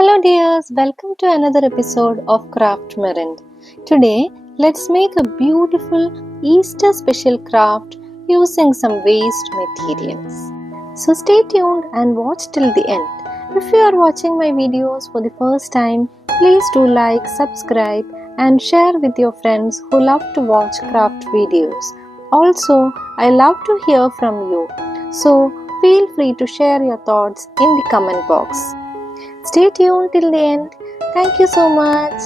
Hello dears, welcome to another episode of Craftmerint. Today, let's make a beautiful Easter special craft using some waste materials. So stay tuned and watch till the end. If you are watching my videos for the first time, please do like, subscribe and share with your friends who love to watch craft videos. Also, I love to hear from you. So feel free to share your thoughts in the comment box. Stay tuned till the end. Thank you so much.